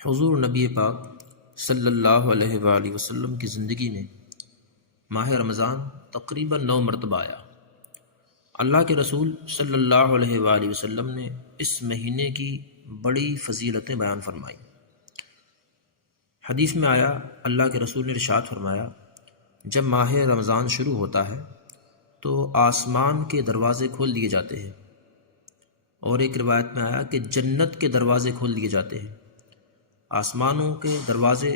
حضور نبی پاک صلی اللہ علیہ وآلہ وسلم کی زندگی میں ماہ رمضان تقریباً 9 مرتبہ آیا۔ اللہ کے رسول صلی اللہ علیہ وآلہ وسلم نے اس مہینے کی بڑی فضیلتیں بیان فرمائیں۔ حدیث میں آیا، اللہ کے رسول نے ارشاد فرمایا، جب ماہ رمضان شروع ہوتا ہے تو آسمان کے دروازے کھول دیے جاتے ہیں، اور ایک روایت میں آیا کہ جنت کے دروازے کھول دیے جاتے ہیں۔ آسمانوں کے دروازے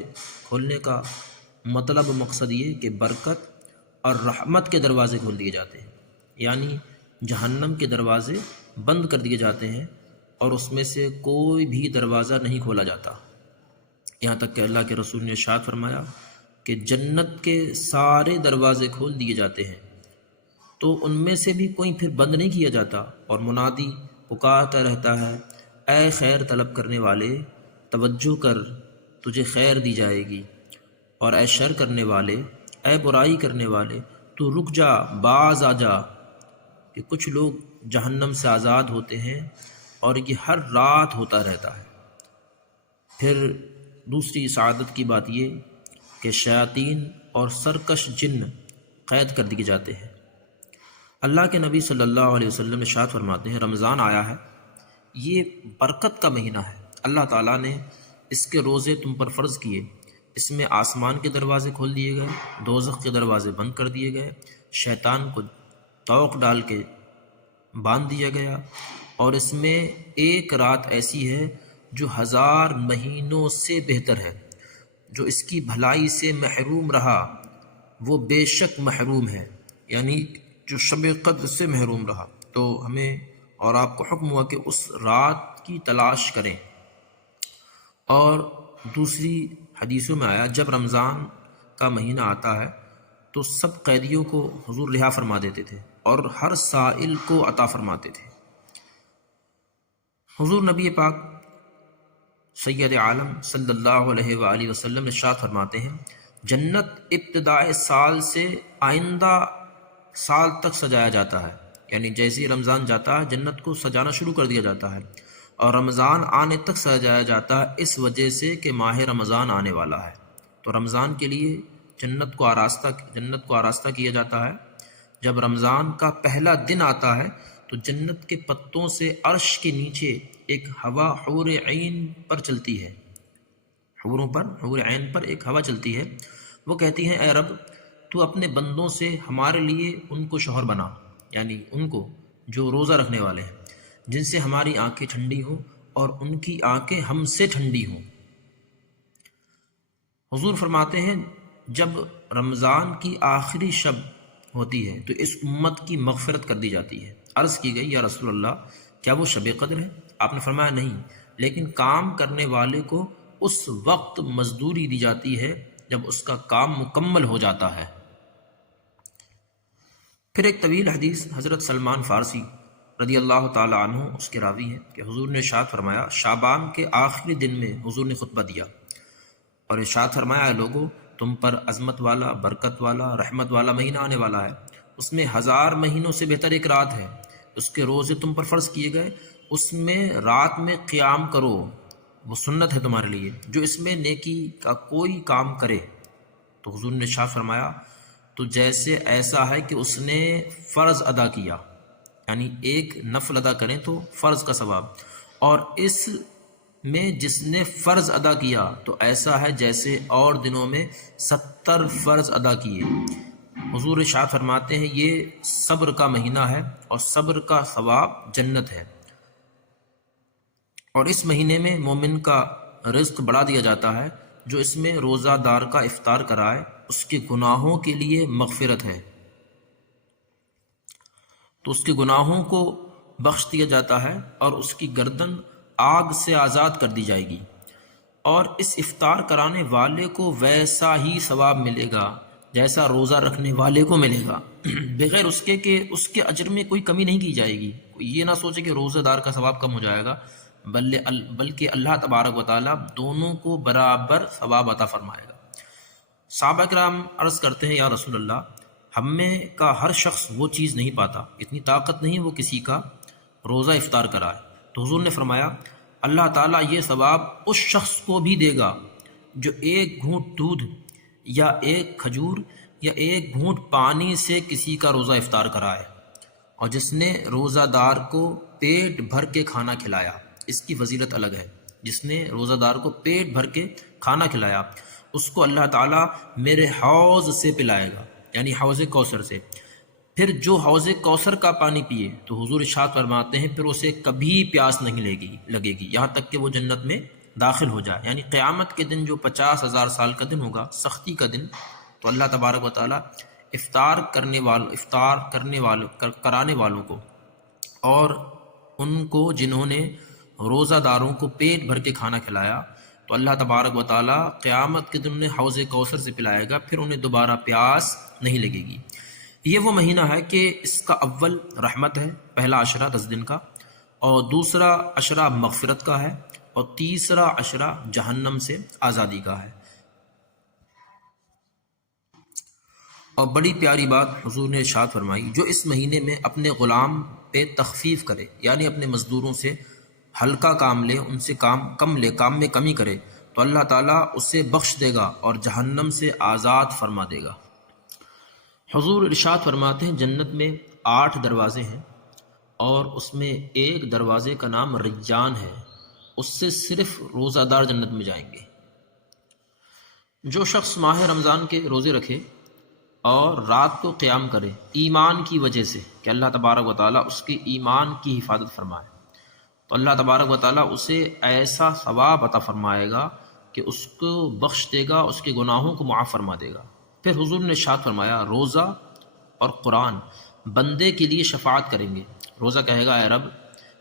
کھولنے کا مطلب مقصد یہ کہ برکت اور رحمت کے دروازے کھول دیے جاتے ہیں، یعنی جہنم کے دروازے بند کر دیے جاتے ہیں اور اس میں سے کوئی بھی دروازہ نہیں کھولا جاتا، یہاں تک کہ اللہ کے رسول نے ارشاد فرمایا کہ جنت کے سارے دروازے کھول دیے جاتے ہیں تو ان میں سے بھی کوئی پھر بند نہیں کیا جاتا، اور منادی پکارتا رہتا ہے، اے خیر طلب کرنے والے توجہ کر، تجھے خیر دی جائے گی، اور اے شر کرنے والے، اے برائی کرنے والے، تو رک جا، باز آ جا۔ کہ کچھ لوگ جہنم سے آزاد ہوتے ہیں اور یہ ہر رات ہوتا رہتا ہے۔ پھر دوسری سعادت کی بات یہ کہ شیاطین اور سرکش جن قید کر دیے جاتے ہیں۔ اللہ کے نبی صلی اللہ علیہ وسلم ارشاد فرماتے ہیں، رمضان آیا ہے، یہ برکت کا مہینہ ہے، اللہ تعالیٰ نے اس کے روزے تم پر فرض کیے، اس میں آسمان کے دروازے کھول دیے گئے، دوزخ کے دروازے بند کر دیے گئے، شیطان کو طوق ڈال کے باندھ دیا گیا، اور اس میں ایک رات ایسی ہے جو 1000 مہینوں سے بہتر ہے۔ جو اس کی بھلائی سے محروم رہا وہ بے شک محروم ہے، یعنی جو شب قدر سے محروم رہا تو ہمیں اور آپ کو حکم ہوا کہ اس رات کی تلاش کریں۔ اور دوسری حدیثوں میں آیا، جب رمضان کا مہینہ آتا ہے تو سب قیدیوں کو حضور رہا فرما دیتے تھے اور ہر سائل کو عطا فرماتے تھے۔ حضور نبی پاک سید عالم صلی اللہ علیہ وآلہ وسلم ارشاد فرماتے ہیں، جنت ابتدائے سال سے آئندہ سال تک سجایا جاتا ہے، یعنی جیسے رمضان جاتا ہے جنت کو سجانا شروع کر دیا جاتا ہے، اور رمضان آنے تک سجایا جاتا ہے اس وجہ سے کہ ماہ رمضان آنے والا ہے، تو رمضان کے لیے جنت کو آراستہ کیا جاتا ہے۔ جب رمضان کا پہلا دن آتا ہے تو جنت کے پتوں سے عرش کے نیچے ایک ہوا حور عین پر چلتی ہے، حور عین پر ایک ہوا چلتی ہے، وہ کہتی ہیں، اے رب تو اپنے بندوں سے ہمارے لیے ان کو شوہر بنا، یعنی ان کو جو روزہ رکھنے والے ہیں، جن سے ہماری آنکھیں ٹھنڈی ہوں اور ان کی آنکھیں ہم سے ٹھنڈی ہوں۔ حضور فرماتے ہیں، جب رمضان کی آخری شب ہوتی ہے تو اس امت کی مغفرت کر دی جاتی ہے۔ عرض کی گئی، یا رسول اللہ کیا وہ شب قدر ہے؟ آپ نے فرمایا نہیں، لیکن کام کرنے والے کو اس وقت مزدوری دی جاتی ہے جب اس کا کام مکمل ہو جاتا ہے۔ پھر ایک طویل حدیث حضرت سلمان فارسی رضی اللہ تعالی عنہ اس کے راوی ہیں کہ حضور نے ارشاد فرمایا، شعبان کے آخری دن میں حضور نے خطبہ دیا اور ارشاد فرمایا، اے لوگو تم پر عظمت والا، برکت والا، رحمت والا مہینہ آنے والا ہے، اس میں 1000 مہینوں سے بہتر ایک رات ہے، اس کے روزے تم پر فرض کیے گئے، اس میں رات میں قیام کرو، وہ سنت ہے تمہارے لیے، جو اس میں نیکی کا کوئی کام کرے، تو حضور نے ارشاد فرمایا، تو جیسے ایسا ہے کہ اس نے فرض ادا کیا، یعنی ایک نفل ادا کریں تو فرض کا ثواب، اور اس میں جس نے فرض ادا کیا تو ایسا ہے جیسے اور دنوں میں 70 فرض ادا کیے۔ حضور ارشاد فرماتے ہیں، یہ صبر کا مہینہ ہے اور صبر کا ثواب جنت ہے، اور اس مہینے میں مومن کا رزق بڑھا دیا جاتا ہے، جو اس میں روزہ دار کا افطار کرائے اس کے گناہوں کے لیے مغفرت ہے، تو اس کے گناہوں کو بخش دیا جاتا ہے اور اس کی گردن آگ سے آزاد کر دی جائے گی، اور اس افطار کرانے والے کو ویسا ہی ثواب ملے گا جیسا روزہ رکھنے والے کو ملے گا، بغیر اس کے کہ اس کے اجر میں کوئی کمی نہیں کی جائے گی۔ کوئی یہ نہ سوچے کہ روزہ دار کا ثواب کم ہو جائے گا، بلکہ اللہ تبارک و تعالیٰ دونوں کو برابر ثواب عطا فرمائے گا۔ صحابہ کرام عرض کرتے ہیں، یا رسول اللہ ہم میں کا ہر شخص وہ چیز نہیں پاتا، اتنی طاقت نہیں وہ کسی کا روزہ افطار کرائے، تو حضور نے فرمایا، اللہ تعالیٰ یہ ثواب اس شخص کو بھی دے گا جو ایک گھونٹ دودھ یا ایک کھجور یا ایک گھونٹ پانی سے کسی کا روزہ افطار کرائے، اور جس نے روزہ دار کو پیٹ بھر کے کھانا کھلایا۔ اس کی فضیلت الگ ہے۔ جس نے روزہ دار کو پیٹ بھر کے کھانا کھلایا اس کو اللہ تعالیٰ میرے حوض سے پلائے گا، یعنی حوض کوثر سے۔ پھر جو حوض کوثر کا پانی پیے تو حضور ارشاد فرماتے ہیں پھر اسے کبھی پیاس نہیں لگے گی یہاں تک کہ وہ جنت میں داخل ہو جائے۔ یعنی قیامت کے دن جو 50,000 سال کا دن ہوگا، سختی کا دن، تو اللہ تبارک و تعالیٰ افطار کرانے والوں کو اور ان کو جنہوں نے روزہ داروں کو پیٹ بھر کے کھانا کھلایا، تو اللہ تبارک و تعالیٰ قیامت کے دن انہیں حوض کوثر سے پلائے گا، پھر انہیں دوبارہ پیاس نہیں لگے گی۔ یہ وہ مہینہ ہے کہ اس کا اول رحمت ہے، پہلا عشرہ 10 دن کا، اور دوسرا عشرہ مغفرت کا ہے، اور تیسرا عشرہ جہنم سے آزادی کا ہے۔ اور بڑی پیاری بات حضور نے ارشاد فرمائی، جو اس مہینے میں اپنے غلام پہ تخفیف کرے، یعنی اپنے مزدوروں سے ہلکا کام لے، ان سے کام میں کمی کرے، تو اللہ تعالیٰ اسے بخش دے گا اور جہنم سے آزاد فرما دے گا۔ حضور ارشاد فرماتے ہیں جنت میں 8 دروازے ہیں، اور اس میں ایک دروازے کا نام ریان ہے، اس سے صرف روزہ دار جنت میں جائیں گے۔ جو شخص ماہ رمضان کے روزے رکھے اور رات کو قیام کرے ایمان کی وجہ سے کہ اللہ تبارک و تعالیٰ اس کے ایمان کی حفاظت فرمائے، تو اللہ تبارک و تعالیٰ اسے ایسا ثواب عطا فرمائے گا کہ اس کو بخش دے گا، اس کے گناہوں کو معاف فرما دے گا۔ پھر حضور نے ارشاد فرمایا روزہ اور قرآن بندے کے لیے شفاعت کریں گے۔ روزہ کہے گا اے رب،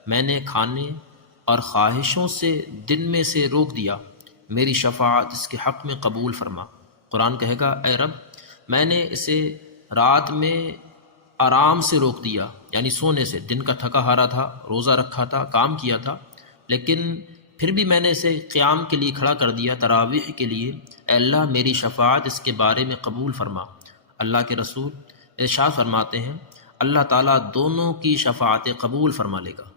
میں نے کھانے اور خواہشوں سے دن میں سے روک دیا، میری شفاعت اس کے حق میں قبول فرما۔ قرآن کہے گا اے رب، میں نے اسے رات میں آرام سے روک دیا، یعنی سونے سے، دن کا تھکا ہارا تھا، روزہ رکھا تھا، کام کیا تھا، لیکن پھر بھی میں نے اسے قیام کے لیے کھڑا کر دیا، تراویح کے لیے۔ اے اللہ میری شفاعت اس کے بارے میں قبول فرما۔ اللہ کے رسول ارشاد فرماتے ہیں اللہ تعالیٰ دونوں کی شفاعتیں قبول فرما لے گا۔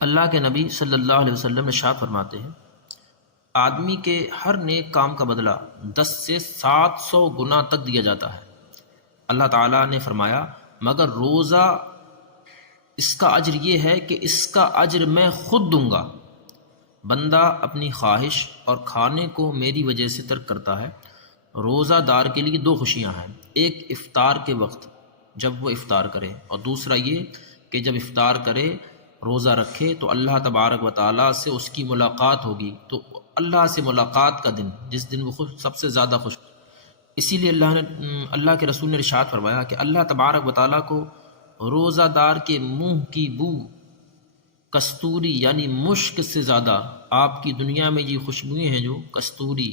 اللہ کے نبی صلی اللہ علیہ وسلم ارشاد فرماتے ہیں آدمی کے ہر نیک کام کا بدلہ 10 سے 700 گنا تک دیا جاتا ہے۔ اللہ تعالیٰ نے فرمایا مگر روزہ، اس کا اجر یہ ہے کہ اس کا اجر میں خود دوں گا۔ بندہ اپنی خواہش اور کھانے کو میری وجہ سے ترک کرتا ہے۔ روزہ دار کے لیے 2 خوشیاں ہیں، ایک افطار کے وقت جب وہ افطار کرے، اور دوسرا یہ کہ جب افطار کرے، روزہ رکھے تو اللہ تبارک و تعالیٰ سے اس کی ملاقات ہوگی، تو اللہ سے ملاقات کا دن، جس دن وہ سب سے زیادہ خوش۔ اسی لیے اللہ کے رسول نے ارشاد فرمایا کہ اللہ تبارک و تعالیٰ کو روزہ دار کے منہ کی بو کستوری یعنی مشک سے زیادہ، آپ کی دنیا میں یہ خوشبوئیں ہیں جو کستوری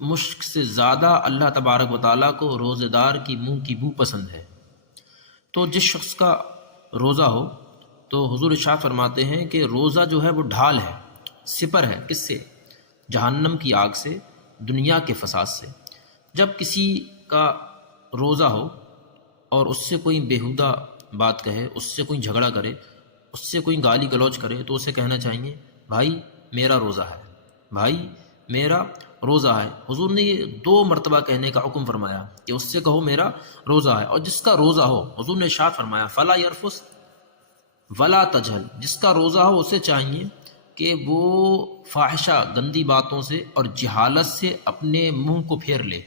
مشک سے زیادہ اللہ تبارک و تعالیٰ کو روزہ دار کی منہ کی بو پسند ہے۔ تو جس شخص کا روزہ ہو تو حضور ارشاد فرماتے ہیں کہ روزہ جو ہے وہ ڈھال ہے، سپر ہے، کس سے؟ جہنم کی آگ سے، دنیا کے فساد سے۔ جب کسی کا روزہ ہو اور اس سے کوئی بیہودہ بات کہے، اس سے کوئی جھگڑا کرے، اس سے کوئی گالی گلوچ کرے، تو اسے کہنا چاہیے بھائی میرا روزہ ہے، بھائی میرا روزہ ہے۔ حضور نے یہ 2 مرتبہ کہنے کا حکم فرمایا کہ اس سے کہو میرا روزہ ہے۔ اور جس کا روزہ ہو، حضور نے ارشاد فرمایا فلا یرفس ولا تجہل، جس کا روزہ ہو اسے چاہیے کہ وہ فاحشہ گندی باتوں سے اور جہالت سے اپنے منہ کو پھیر لے۔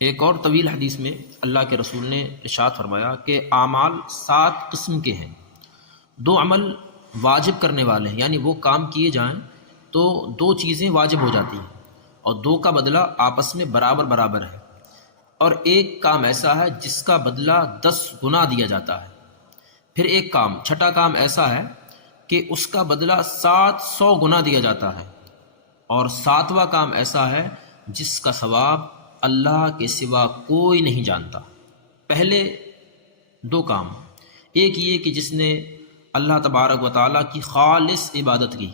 ایک اور طویل حدیث میں اللہ کے رسول نے ارشاد فرمایا کہ اعمال 7 قسم کے ہیں، 2 عمل واجب کرنے والے ہیں، یعنی وہ کام کیے جائیں تو 2 چیزیں واجب ہو جاتی ہیں، اور 2 کا بدلہ آپس میں برابر برابر ہے، اور ایک کام ایسا ہے جس کا بدلہ 10 گنا دیا جاتا ہے۔ پھر ایک کام، چھٹا کام ایسا ہے کہ اس کا بدلہ 700 گنا دیا جاتا ہے، اور 7واں کام ایسا ہے جس کا ثواب اللہ کے سوا کوئی نہیں جانتا۔ پہلے 2 کام، ایک یہ کہ جس نے اللہ تبارک و تعالیٰ کی خالص عبادت کی،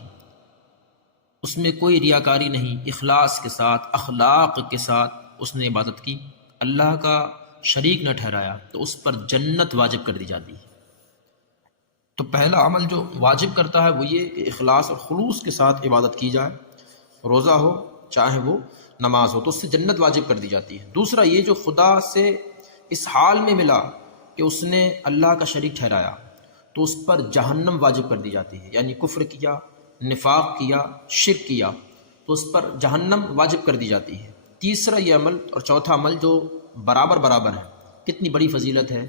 اس میں کوئی ریاکاری نہیں، اخلاص کے ساتھ، اخلاق کے ساتھ اس نے عبادت کی، اللہ کا شریک نہ ٹھہرایا، تو اس پر جنت واجب کر دی جاتی ہے۔ تو پہلا عمل جو واجب کرتا ہے وہ یہ کہ اخلاص اور خلوص کے ساتھ عبادت کی جائے، روزہ ہو چاہے وہ نماز ہو، تو اس سے جنت واجب کر دی جاتی ہے۔ دوسرا یہ جو خدا سے اس حال میں ملا کہ اس نے اللہ کا شریک ٹھہرایا تو اس پر جہنم واجب کر دی جاتی ہے، یعنی کفر کیا، نفاق کیا، شرک کیا تو اس پر جہنم واجب کر دی جاتی ہے۔ تیسرا یہ عمل اور چوتھا عمل جو برابر برابر ہے، کتنی بڑی فضیلت ہے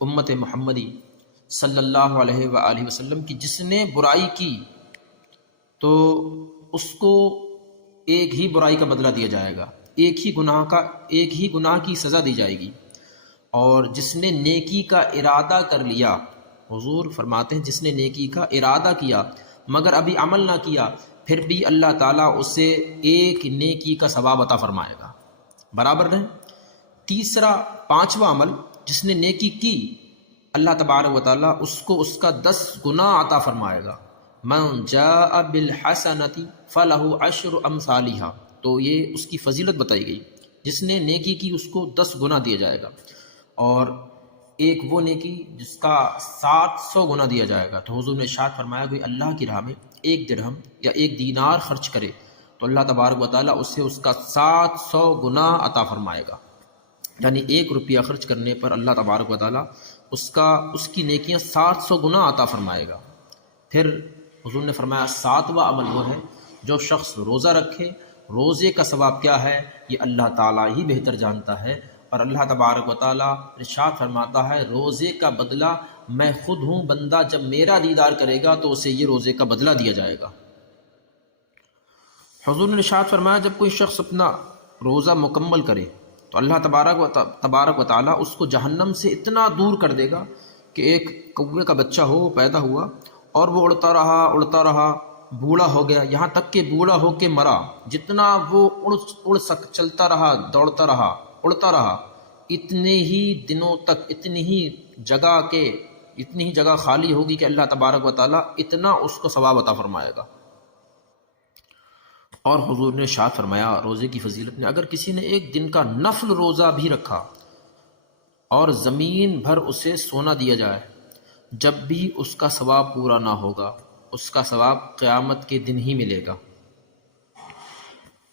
امت محمدی صلی اللہ علیہ وآلہ وسلم کی، جس نے برائی کی تو اس کو ایک ہی برائی کا بدلہ دیا جائے گا، ایک ہی گناہ کی سزا دی جائے گی، اور جس نے نیکی کا ارادہ کر لیا، حضور فرماتے ہیں جس نے نیکی کا ارادہ کیا مگر ابھی عمل نہ کیا، پھر بھی اللہ تعالیٰ اسے ایک نیکی کا ثواب عطا فرمائے گا، برابر رہیں۔ تیسرا پانچواں عمل جس نے نیکی کی، اللہ تبارک و تعالیٰ اس کو اس کا 10 گنا عطا فرمائے گا۔ من جاء بالحسنۃ فلہ عشر امثالھا، تو یہ اس کی فضیلت بتائی گئی، جس نے نیکی کی اس کو 10 گنا دیا جائے گا، اور ایک وہ نیکی جس کا 700 گنا دیا جائے گا۔ تو حضور نے ارشاد فرمایا کہ اللہ کی راہ میں 1 درہم یا 1 دینار خرچ کرے تو اللہ تبارک و تعالیٰ اسے اس کا 700 گنا عطا فرمائے گا، یعنی 1 روپیہ خرچ کرنے پر اللہ تبارک و تعالیٰ اس کی نیکیاں 700 گنا عطا فرمائے گا۔ پھر حضور نے فرمایا 7واں عمل وہ ہے جو شخص روزہ رکھے، روزے کا ثواب کیا ہے یہ اللہ تعالیٰ ہی بہتر جانتا ہے، اور اللہ تبارک و تعالیٰ ارشاد فرماتا ہے روزے کا بدلہ میں خود ہوں، بندہ جب میرا دیدار کرے گا تو اسے یہ روزے کا بدلہ دیا جائے گا۔ حضور نے ارشاد فرمایا جب کوئی شخص اپنا روزہ مکمل کرے تو اللہ تبارک و تعالیٰ اس کو جہنم سے اتنا دور کر دے گا کہ ایک کوے کا بچہ ہو، وہ پیدا ہوا اور وہ اڑتا رہا بوڑھا ہو گیا، یہاں تک کہ بوڑھا ہو کے مرا، جتنا وہ چلتا رہا، دوڑتا رہا، اڑتا رہا، اتنے ہی دنوں تک اتنی ہی جگہ خالی ہوگی کہ اللہ تبارک و تعالیٰ اتنا اس کو ثواب عطا فرمائے گا۔ اور حضور نے ارشاد فرمایا روزے کی فضیلت میں، اگر کسی نے 1 دن کا نفل روزہ بھی رکھا اور زمین بھر اسے سونا دیا جائے، جب بھی اس کا ثواب پورا نہ ہوگا، اس کا ثواب قیامت کے دن ہی ملے گا۔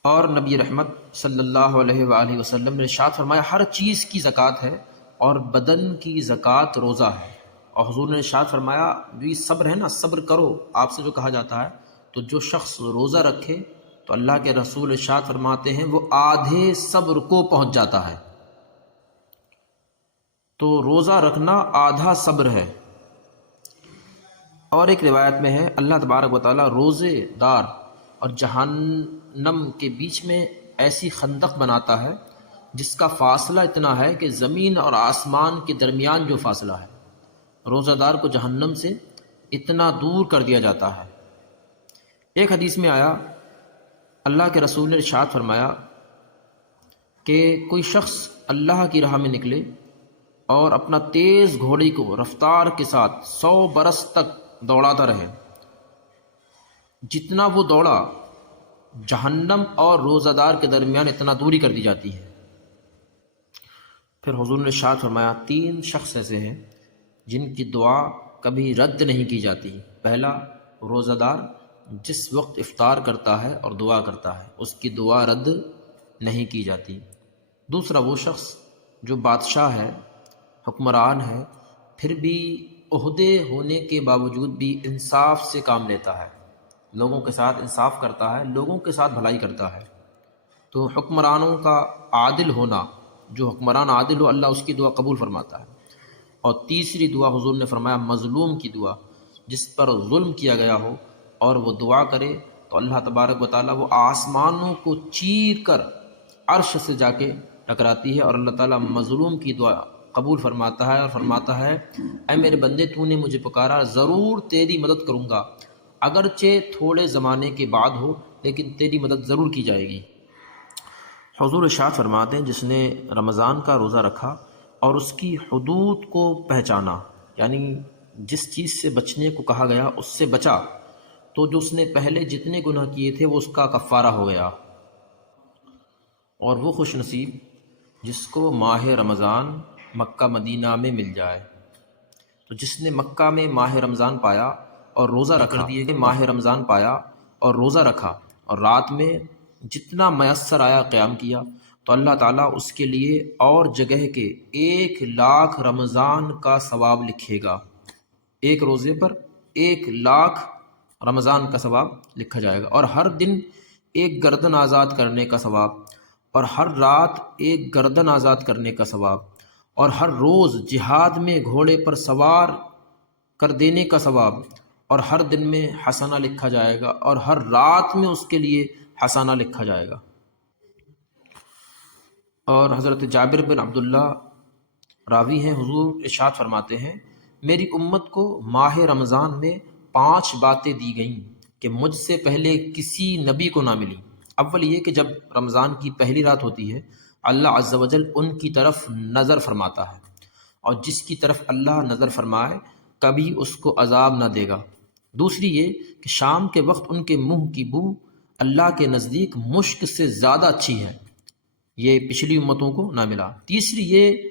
اور نبی رحمت صلی اللہ علیہ وآلہ وسلم نے ارشاد فرمایا ہر چیز کی زکوٰۃ ہے اور بدن کی زکوٰۃ روزہ ہے۔ اور حضور نے ارشاد فرمایا جو یہ صبر ہے نا، صبر کرو آپ سے جو کہا جاتا ہے، تو جو شخص روزہ رکھے تو اللہ کے رسول ارشاد فرماتے ہیں وہ آدھے صبر کو پہنچ جاتا ہے۔ تو روزہ رکھنا آدھا صبر ہے۔ اور ایک روایت میں ہے اللہ تبارک و تعالیٰ روزے دار اور جہنم کے بیچ میں ایسی خندق بناتا ہے جس کا فاصلہ اتنا ہے کہ زمین اور آسمان کے درمیان جو فاصلہ ہے، روزہ دار کو جہنم سے اتنا دور کر دیا جاتا ہے۔ ایک حدیث میں آیا اللہ کے رسول نے ارشاد فرمایا کہ کوئی شخص اللہ کی راہ میں نکلے اور اپنا تیز گھوڑی کو رفتار کے ساتھ 100 برس تک دوڑاتا رہے، جتنا وہ دوڑا جہنم اور روزہ دار کے درمیان اتنا دوری کر دی جاتی ہے۔ پھر حضور نے ارشاد فرمایا 3 شخص ایسے ہیں جن کی دعا کبھی رد نہیں کی جاتی۔ پہلا روزہ دار جس وقت افطار کرتا ہے اور دعا کرتا ہے اس کی دعا رد نہیں کی جاتی۔ دوسرا وہ شخص جو بادشاہ ہے، حکمران ہے، پھر بھی عہدے ہونے کے باوجود بھی انصاف سے کام لیتا ہے، لوگوں کے ساتھ انصاف کرتا ہے، لوگوں کے ساتھ بھلائی کرتا ہے، تو حکمرانوں کا عادل ہونا، جو حکمران عادل ہو اللہ اس کی دعا قبول فرماتا ہے۔ اور تیسری دعا حضور نے فرمایا مظلوم کی دعا، جس پر ظلم کیا گیا ہو اور وہ دعا کرے تو اللہ تبارک و تعالیٰ وہ آسمانوں کو چیر کر عرش سے جا کے ٹکراتی ہے اور اللہ تعالیٰ مظلوم کی دعا قبول فرماتا ہے اور فرماتا ہے اے میرے بندے تو نے مجھے پکارا، ضرور تیری مدد کروں گا، اگرچہ تھوڑے زمانے کے بعد ہو لیکن تیری مدد ضرور کی جائے گی۔ حضور ارشاد فرماتے ہیں جس نے رمضان کا روزہ رکھا اور اس کی حدود کو پہچانا، یعنی جس چیز سے بچنے کو کہا گیا اس سے بچا، تو جو اس نے پہلے جتنے گناہ کیے تھے وہ اس کا کفارہ ہو گیا۔ اور وہ خوش نصیب جس کو ماہ رمضان مکہ مدینہ میں مل جائے۔ تو جس نے مکہ میں ماہ رمضان پایا اور روزہ رکھا، ماہ رمضان پایا اور روزہ رکھا اور رات میں جتنا میسر آیا قیام کیا، تو اللہ تعالیٰ اس کے لیے اور جگہ کے 1,00,000 رمضان کا ثواب لکھے گا۔ ایک روزے پر 1,00,000 رمضان کا ثواب لکھا جائے گا، اور ہر دن ایک گردن آزاد کرنے کا ثواب، اور ہر رات ایک گردن آزاد کرنے کا ثواب، اور ہر روز جہاد میں گھوڑے پر سوار کر دینے کا ثواب، اور ہر دن میں حسنہ لکھا جائے گا، اور ہر رات میں اس کے لیے حسنہ لکھا جائے گا۔ اور حضرت جابر بن عبداللہ راوی ہیں، حضور ارشاد فرماتے ہیں میری امت کو ماہ رمضان میں 5 باتیں دی گئیں کہ مجھ سے پہلے کسی نبی کو نہ ملی۔ اول یہ کہ جب رمضان کی پہلی رات ہوتی ہے اللہ عز و جل ان کی طرف نظر فرماتا ہے، اور جس کی طرف اللہ نظر فرمائے کبھی اس کو عذاب نہ دے گا۔ دوسری یہ کہ شام کے وقت ان کے منہ کی بو اللہ کے نزدیک مشک سے زیادہ اچھی ہے، یہ پچھلی امتوں کو نہ ملا۔ تیسری یہ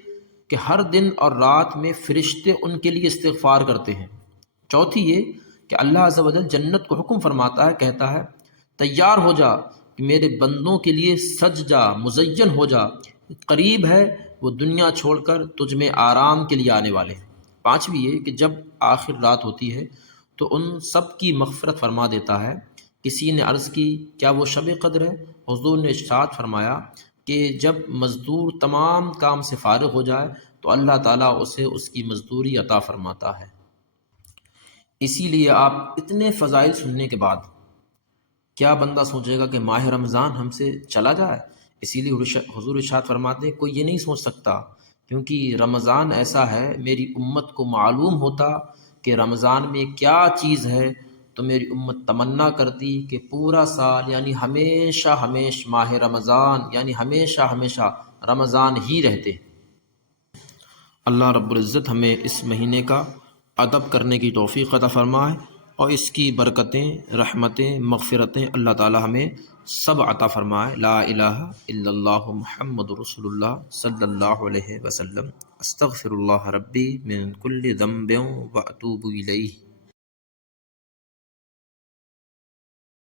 کہ ہر دن اور رات میں فرشتے ان کے لیے استغفار کرتے ہیں۔ چوتھی یہ کہ اللہ عز و جل جنت کو حکم فرماتا ہے، کہتا ہے تیار ہو جا کہ میرے بندوں کے لیے سج جا، مزین ہو جا، قریب ہے وہ دنیا چھوڑ کر تجھ میں آرام کے لیے آنے والے ہیں۔ پانچویں یہ کہ جب آخر رات ہوتی ہے تو ان سب کی مغفرت فرما دیتا ہے۔ کسی نے عرض کی کیا وہ شب قدر ہے؟ حضور نے ارشاد فرمایا کہ جب مزدور تمام کام سے فارغ ہو جائے تو اللہ تعالیٰ اسے اس کی مزدوری عطا فرماتا ہے۔ اسی لیے آپ اتنے فضائل سننے کے بعد کیا بندہ سوچے گا کہ ماہ رمضان ہم سے چلا جائے؟ اسی لیے حضور ارشاد فرماتے ہیں کوئی یہ نہیں سوچ سکتا، کیونکہ رمضان ایسا ہے میری امت کو معلوم ہوتا کہ رمضان میں کیا چیز ہے تو میری امت تمنا کرتی کہ پورا سال یعنی ہمیشہ ماہ رمضان یعنی ہمیشہ رمضان ہی رہتے۔ اللہ رب العزت ہمیں اس مہینے کا ادب کرنے کی توفیق عطا فرمائے، اور اس کی برکتیں، رحمتیں، مغفرتیں اللہ تعالی ہمیں سب عطا فرمائے۔ لا الہ الا اللہ محمد رسول اللہ صلی اللہ علیہ وسلم۔ استغفر اللہ ربی من کل ذنب واتوب الیہ۔